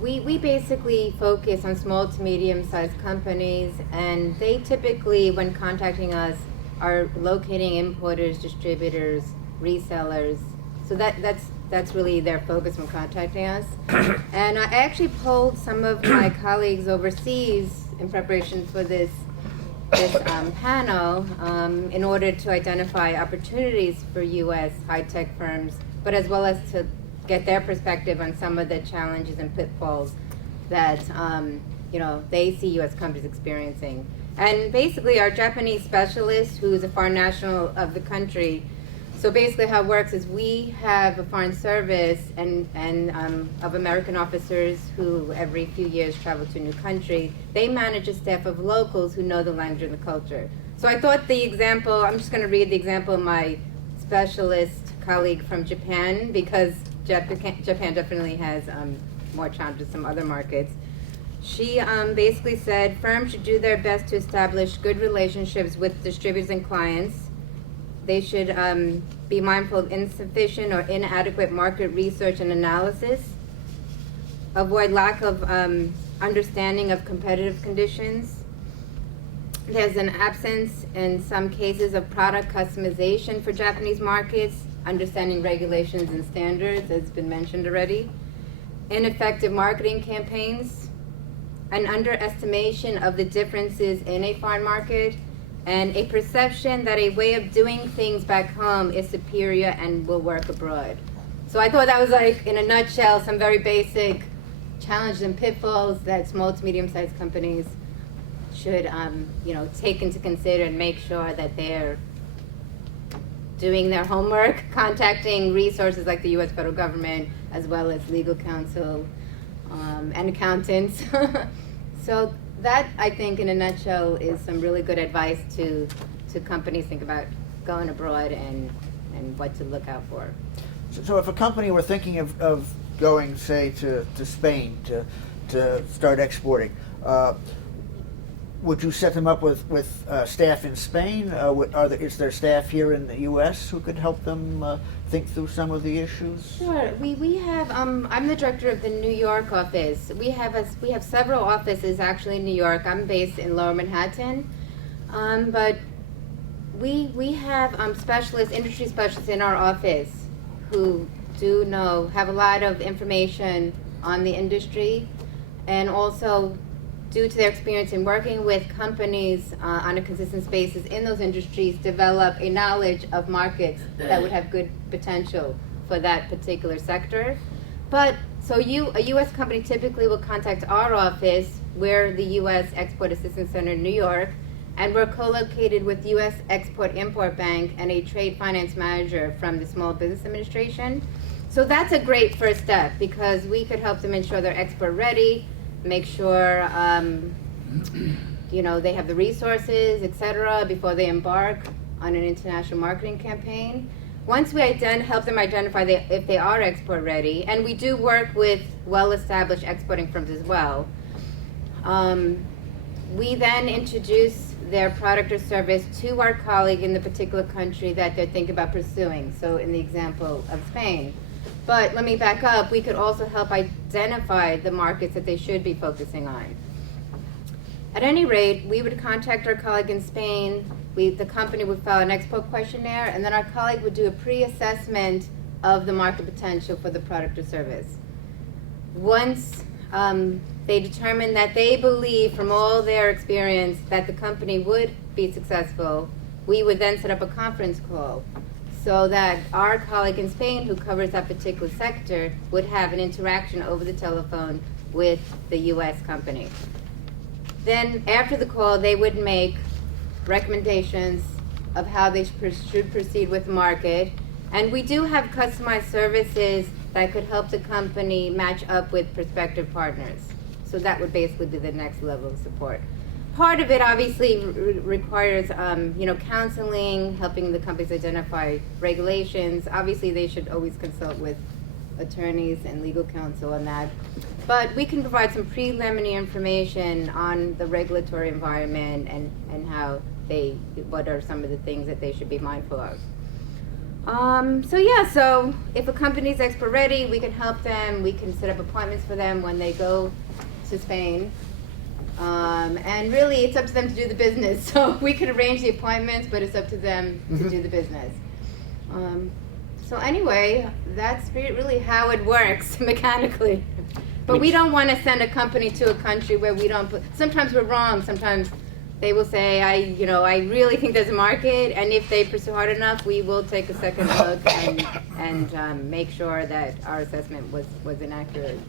We basically focus on small to medium-sized companies, and they typically, when contacting us, are locating importers, distributors, resellers. So that's really their focus when contacting us. And I actually polled some of my colleagues overseas in preparation for this panel in order to identify opportunities for U.S. high-tech firms, but as well as to get their perspective on some of the challenges and pitfalls that they see U.S. companies experiencing. And basically, our Japanese specialist, who is a foreign national of the country, so basically how it works is we have a foreign service and of American officers who every few years travel to a new country. They manage a staff of locals who know the language and the culture. So I thought the example, I'm just going to read the example of my specialist colleague from Japan, because Japan definitely has more challenges than some other markets. She basically said firms should do their best to establish good relationships with distributors and clients. They should be mindful of insufficient or inadequate market research and analysis, avoid lack of understanding of competitive conditions. There's an absence in some cases of product customization for Japanese markets, understanding regulations and standards, as has been mentioned already. Ineffective marketing campaigns, an underestimation of the differences in a foreign market, and a perception that a way of doing things back home is superior and will work abroad. So I thought that was, like, in a nutshell, some very basic challenges and pitfalls that small to medium-sized companies should take into consider and make sure that they're doing their homework, contacting resources like the U.S. federal government, as well as legal counsel and accountants. So that, I think, in a nutshell, is some really good advice to companies think about going abroad and what to look out for. So if a company were thinking of going, say, to Spain to start exporting, would you set them up with staff in Spain? Is there staff here in the U.S. who could help them think through some of the issues? Sure. We have. I'm the director of the New York office. We have several offices actually in New York. I'm based in Lower Manhattan, but we have industry specialists in our office who have a lot of information on the industry, and also, due to their experience in working with companies on a consistent basis in those industries, develop a knowledge of markets that would have good potential for that particular sector. But so a U.S. company typically will contact our office. We're the U.S. Export Assistance Center in New York, and we're co-located with U.S. Export-Import Bank and a trade finance manager from the Small Business Administration. So that's a great first step, because we could help them ensure they're export ready, make sure they have the resources, etc., before they embark on an international marketing campaign. Once we help them identify if they are export ready, and we do work with well-established exporting firms as well, we then introduce their product or service to our colleague in the particular country that they're thinking about pursuing. So in the example of Spain. But let me back up. We could also help identify the markets that they should be focusing on. At any rate, we would contact our colleague in Spain. The company would file an export questionnaire, and then our colleague would do a pre-assessment of the market potential for the product or service. Once they determine that they believe from all their experience that the company would be successful, we would then set up a conference call, so that our colleague in Spain, who covers that particular sector, would have an interaction over the telephone with the U.S. company. Then, after the call, they would make recommendations of how they should proceed with the market. And we do have customized services that could help the company match up with prospective partners. So that would basically be the next level of support. Part of it obviously requires, counseling, helping the companies identify regulations. Obviously, they should always consult with attorneys and legal counsel on that. But we can provide some preliminary information on the regulatory environment and what are some of the things that they should be mindful of. So if a company's export ready, we can help them. We can set up appointments for them when they go to Spain. And really, it's up to them to do the business. So we can arrange the appointments, but it's up to them to do the business. So anyway, that's really how it works mechanically. But we don't want to send a company to a country where we don't put. Sometimes we're wrong. Sometimes they will say, I really think there's a market, and if they pursue hard enough, we will take a second look and make sure that our assessment was inaccurate.